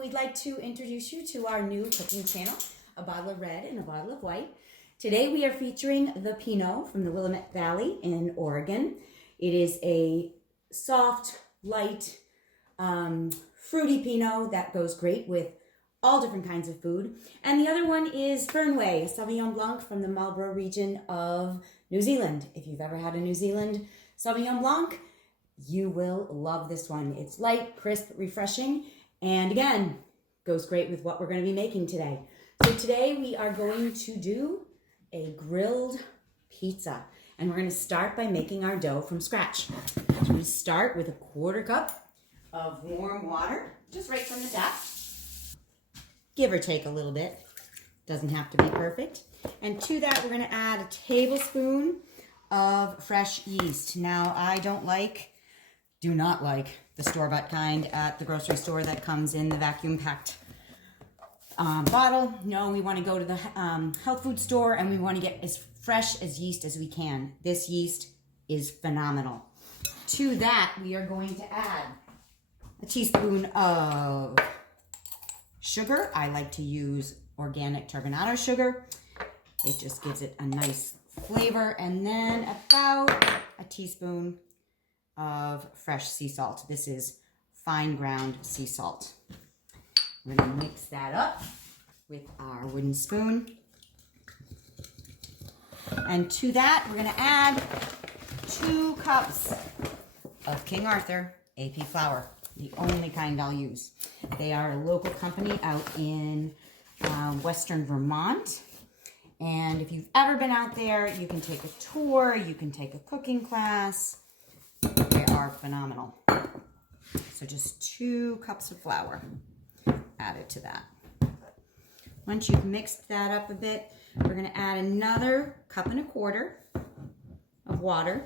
we'd like to introduce you to our new cooking channel, a bottle of red and a bottle of white. Today we are featuring the Pinot from the Willamette Valley in Oregon. It is a soft, light, fruity Pinot that goes great with all different kinds of food. And the other one is Fernway, a Sauvignon Blanc from the Marlborough region of New Zealand. If you've ever had a New Zealand Sauvignon Blanc, you will love this one. It's light, crisp, refreshing, and again, goes great with what we're going to be making today. So today we are going to do a grilled pizza, and we're going to start by making our dough from scratch. So we're going to start with a 1/4 cup of warm water, just right from the tap. Give or take a little bit. Doesn't have to be perfect. And to that, we're going to add a tablespoon of fresh yeast. Now, I do not like the store-bought kind at the grocery store that comes in the vacuum-packed bottle. No, we want to go to the health food store and we want to get as fresh as yeast as we can. This yeast is phenomenal. To that, we are going to add a teaspoon of sugar. I like to use organic turbinado sugar. It just gives it a nice flavor. And then about a teaspoon of fresh sea salt. This is fine ground sea salt. We're going to mix that up with our wooden spoon. And to that, we're going to add 2 cups of King Arthur AP flour, the only kind I'll use. They are a local company out in western Vermont. And if you've ever been out there, you can take a tour, you can take a cooking class. They are phenomenal. So just 2 cups of flour added to that. Once you've mixed that up a bit, we're going to add another 1.25 cups of water.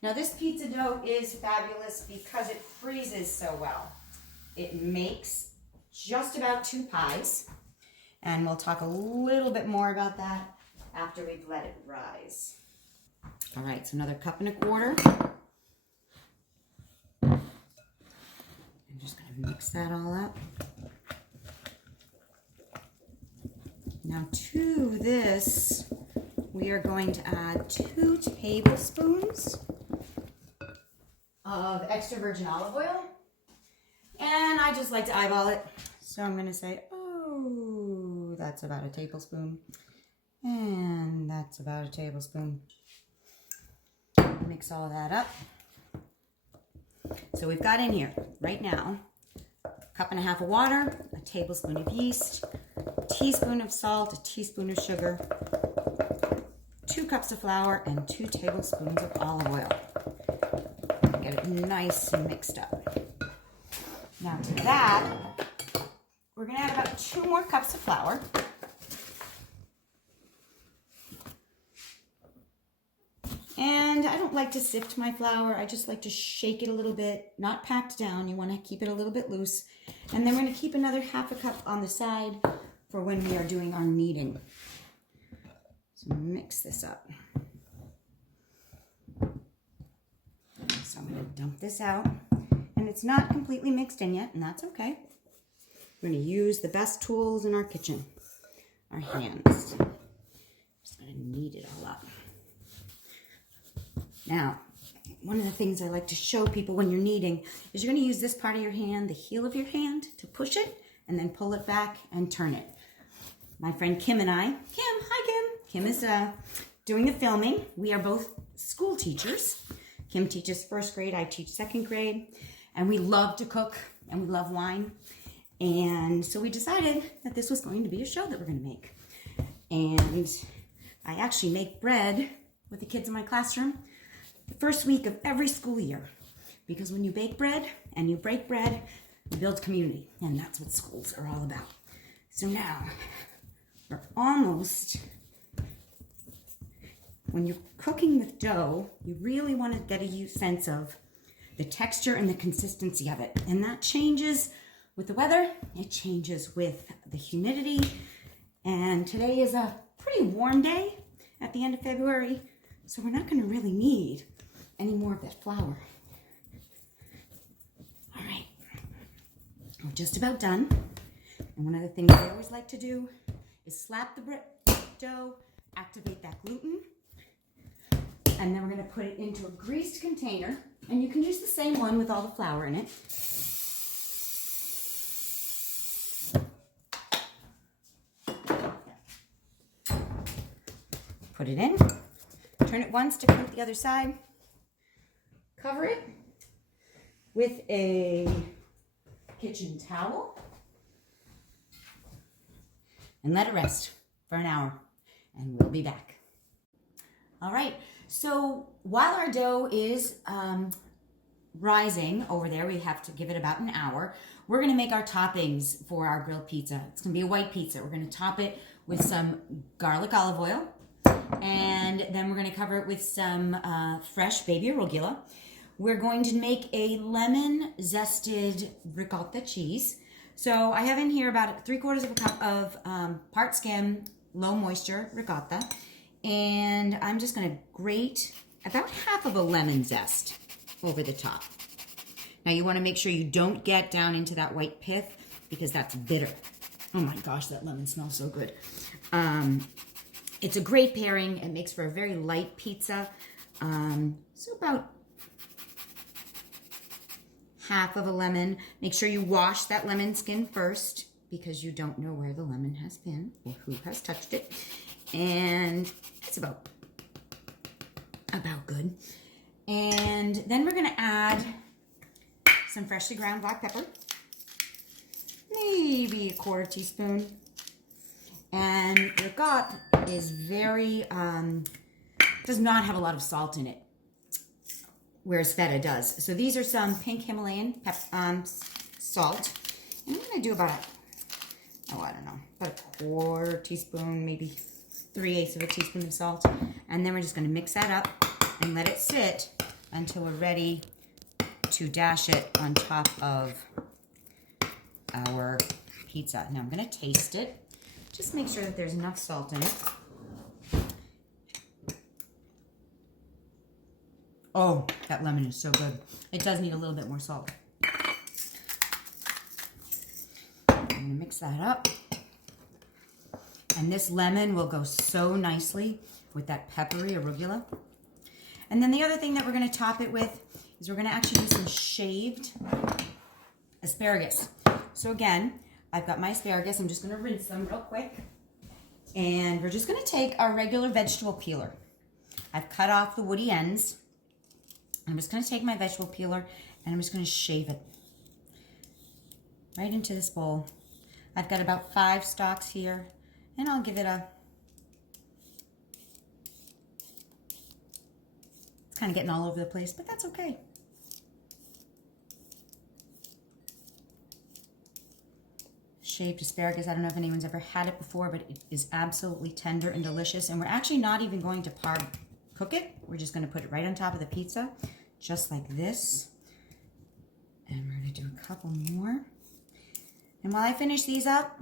Now this pizza dough is fabulous because it freezes so well. It makes just about 2 pies. And we'll talk a little bit more about that after we've let it rise. All right, so another 1.25 cups. I'm just going to mix that all up. Now to this, we are going to add 2 tablespoons of extra virgin olive oil. And I just like to eyeball it. So I'm going to say, oh, that's about a tablespoon. And that's about a tablespoon. Mix all that up. So we've got in here right now 1.5 cups of water, a tablespoon of yeast, a teaspoon of salt, a teaspoon of sugar, 2 cups of flour, and 2 tablespoons of olive oil. Get it nice and mixed up. Now to that, we're going to add about 2 more cups of flour. And I don't like to sift my flour. I just like to shake it a little bit, not packed down. You want to keep it a little bit loose. And then we're going to keep another 1/2 cup on the side for when we are doing our kneading. So mix this up. So I'm going to dump this out. And it's not completely mixed in yet, and that's okay. We're going to use the best tools in our kitchen, our hands. Just going to knead it all up. Now, one of the things I like to show people when you're kneading is you're going to use this part of your hand, the heel of your hand, to push it and then pull it back and turn it. My friend Kim and I, hi Kim is doing the filming. We are both school teachers. Kim teaches 1st grade, I teach 2nd grade, and we love to cook and we love wine. And so we decided that this was going to be a show that we're going to make. And I actually make bread with the kids in my classroom the first week of every school year. Because when you bake bread and you break bread, you build community. And that's what schools are all about. So now, we're almost, when you're cooking with dough, you really want to get a sense of the texture and the consistency of it. And that changes with the weather. It changes with the humidity. And today is a pretty warm day at the end of February. So we're not going to really need any more of that flour. All right, we're just about done. And one of the things I always like to do is slap the dough, activate that gluten, and then we're going to put it into a greased container. And you can use the same one with all the flour in it. Put it in, turn it once to coat the other side, cover it with a kitchen towel, and let it rest for an hour, and we'll be back. All right, so while our dough is rising over there, we have to give it about an hour. We're gonna make our toppings for our grilled pizza. It's gonna be a white pizza. We're gonna top it with some garlic olive oil, and then we're gonna cover it with some fresh baby arugula. We're going to make a lemon zested ricotta cheese. So I have in here about 3/4 of a cup of part skim, low moisture ricotta. And I'm just gonna grate about half of a lemon zest over the top. Now you wanna make sure you don't get down into that white pith because that's bitter. Oh my gosh, that lemon smells so good. It's a great pairing. It makes for a very light pizza. So about half of a lemon. Make sure you wash that lemon skin first because you don't know where the lemon has been or who has touched it. And it's about good. And then we're gonna add some freshly ground black pepper, maybe 1/4 teaspoon. And ricotta is very, does not have a lot of salt in it, whereas feta does. So these are some pink Himalayan salt. And I'm gonna do about, I don't know, about 1/4 teaspoon, maybe 3/8 of a teaspoon of salt. And then we're just gonna mix that up and let it sit until we're ready to dash it on top of our pizza. Now I'm gonna taste it. Just make sure that there's enough salt in it. Oh, that lemon is so good. It does need a little bit more salt. I'm gonna mix that up. And this lemon will go so nicely with that peppery arugula. And then the other thing that we're gonna top it with is we're gonna actually use some shaved asparagus. So again, I've got my asparagus. I'm just gonna rinse them real quick. And we're just gonna take our regular vegetable peeler. I've cut off the woody ends. I'm just gonna take my vegetable peeler and I'm just gonna shave it right into this bowl. I've got about 5 stalks here, and I'll give it it's kind of getting all over the place, but that's okay. Shaved asparagus, I don't know if anyone's ever had it before, but it is absolutely tender and delicious. And we're actually not even going to cook it. We're just gonna put it right on top of the pizza, just like this. And we're gonna do a couple more. And while I finish these up,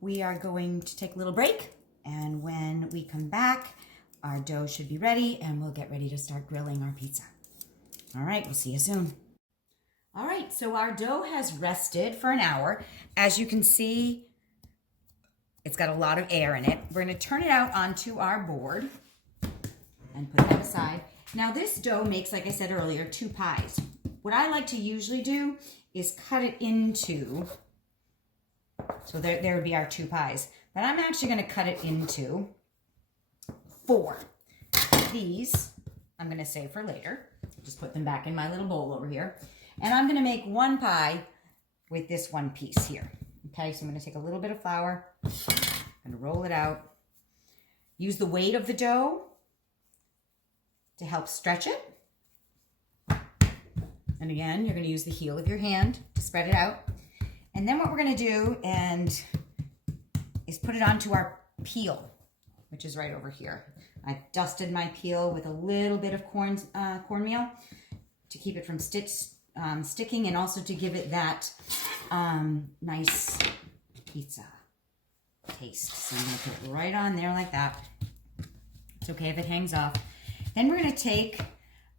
we are going to take a little break. And when we come back, our dough should be ready and we'll get ready to start grilling our pizza. All right, we'll see you soon. All right, so our dough has rested for an hour. As you can see, it's got a lot of air in it. We're gonna turn it out onto our board and put that aside. Now this dough makes, like I said earlier, 2 pies. What I like to usually do is cut it into, so there would be our 2 pies. But I'm actually gonna cut it into 4. These, I'm gonna save for later. Just put them back in my little bowl over here. And I'm gonna make 1 pie with this 1 piece here. Okay, so I'm gonna take a little bit of flour, I'm gonna roll it out. Use the weight of the dough to help stretch it. And again, you're gonna use the heel of your hand to spread it out. And then what we're gonna do is put it onto our peel, which is right over here. I've dusted my peel with a little bit of cornmeal to keep it from sticking, and also to give it that nice pizza taste. So I'm gonna put it right on there like that. It's okay if it hangs off. Then we're gonna take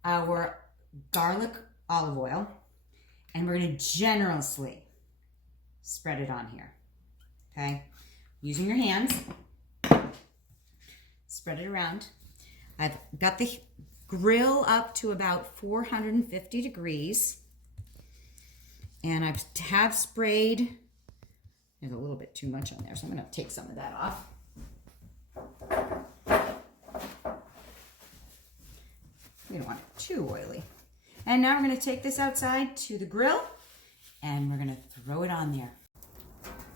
our garlic olive oil and we're gonna generously spread it on here. okay? Using your hands. Spread it around. I've got the grill up to about 450 degrees. And I have sprayed, there's a little bit too much on there, so I'm going to take some of that off. We don't want it too oily. And now we're going to take this outside to the grill, and we're going to throw it on there.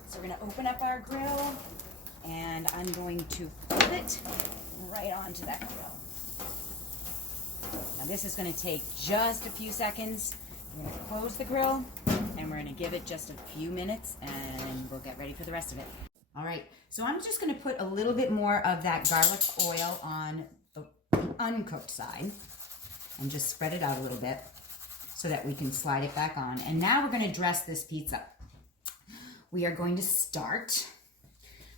So we're going to open up our grill, and I'm going to put it right onto that grill. Now this is going to take just a few seconds. We're going to close the grill, and we're going to give it just a few minutes, and we'll get ready for the rest of it. All right, so I'm just going to put a little bit more of that garlic oil on the uncooked side and just spread it out a little bit so that we can slide it back on. And now we're going to dress this pizza. We are going to start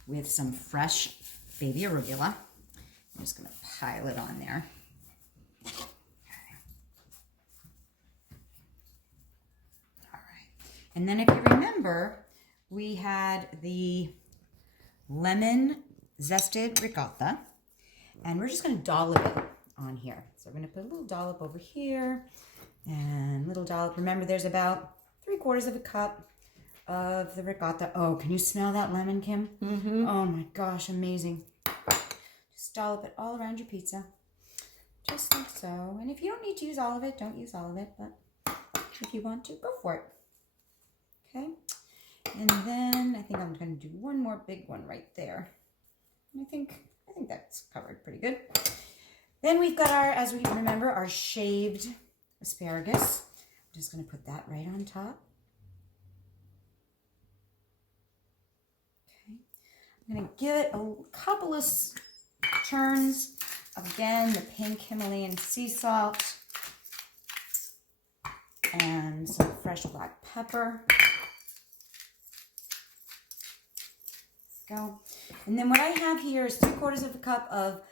with some fresh baby arugula. I'm just going to pile it on there. And then if you remember, we had the lemon zested ricotta, and we're just going to dollop it on here. So we're going to put a little dollop over here and a little dollop. Remember, there's about 3/4 of a cup of the ricotta. Oh, can you smell that lemon, Kim? Mm-hmm. Oh my gosh, amazing. Just dollop it all around your pizza, just like so. And if you don't need to use all of it, don't use all of it, but if you want to, go for it. Okay, and then I think I'm going to do one more big one right there. And I think that's covered pretty good. Then we've got our, as we remember, our shaved asparagus. I'm just going to put that right on top. Okay, I'm going to give it a couple of turns. Again, the pink Himalayan sea salt and some fresh black pepper. Go. And then what I have here is 3/4 of a cup of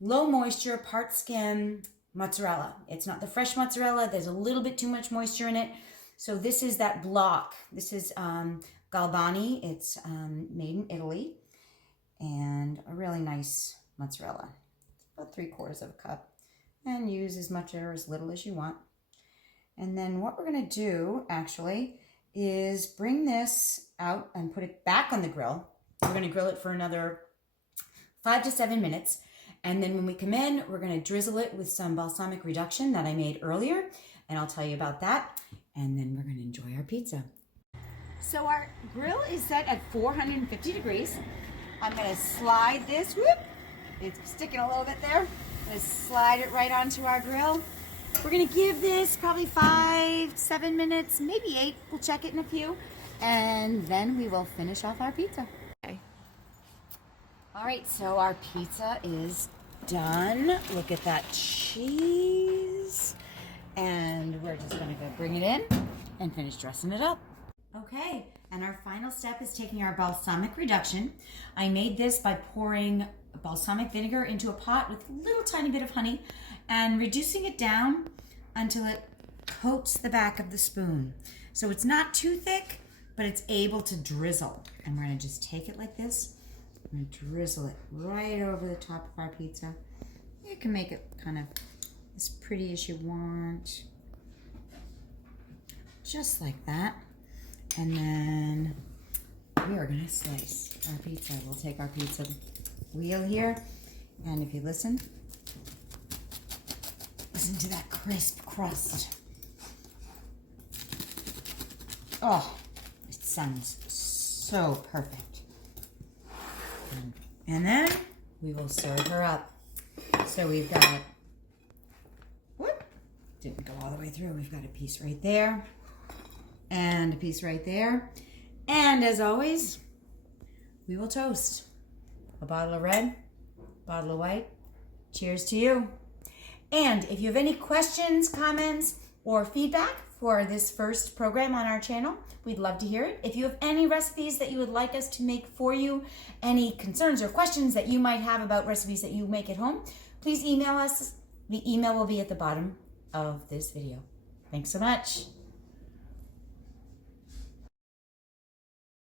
low moisture, part skim mozzarella. It's not the fresh mozzarella. There's a little bit too much moisture in it. So this is that block. This is Galbani. It's made in Italy, and a really nice mozzarella. About 3/4 of a cup, and use as much or as little as you want. And then what we're going to do actually is bring this out and put it back on the grill. We're going to grill it for another 5 to 7 minutes. And then when we come in, we're going to drizzle it with some balsamic reduction that I made earlier. And I'll tell you about that. And then we're going to enjoy our pizza. So our grill is set at 450 degrees. I'm going to slide this. Whoop! It's sticking a little bit there. I'm going to slide it right onto our grill. We're going to give this probably 5, 7 minutes, maybe 8. We'll check it in a few. And then we will finish off our pizza. All right, so our pizza is done. Look at that cheese. And we're just gonna go bring it in and finish dressing it up. Okay, and our final step is taking our balsamic reduction. I made this by pouring balsamic vinegar into a pot with a little tiny bit of honey and reducing it down until it coats the back of the spoon. So it's not too thick, but it's able to drizzle. And we're gonna just take it like this. I'm going to drizzle it right over the top of our pizza. You can make it kind of as pretty as you want. Just like that. And then we are going to slice our pizza. We'll take our pizza wheel here. And if you listen to that crisp crust. Oh, it sounds so perfect. And then we will serve her up. So we've got, whoop, didn't go all the way through. We've got a piece right there and a piece right there. And as always, we will toast. A bottle of red, bottle of white. Cheers to you. And if you have any questions, comments, or feedback for this first program on our channel, we'd love to hear it. If you have any recipes that you would like us to make for you, any concerns or questions that you might have about recipes that you make at home, please email us. The email will be at the bottom of this video. Thanks so much.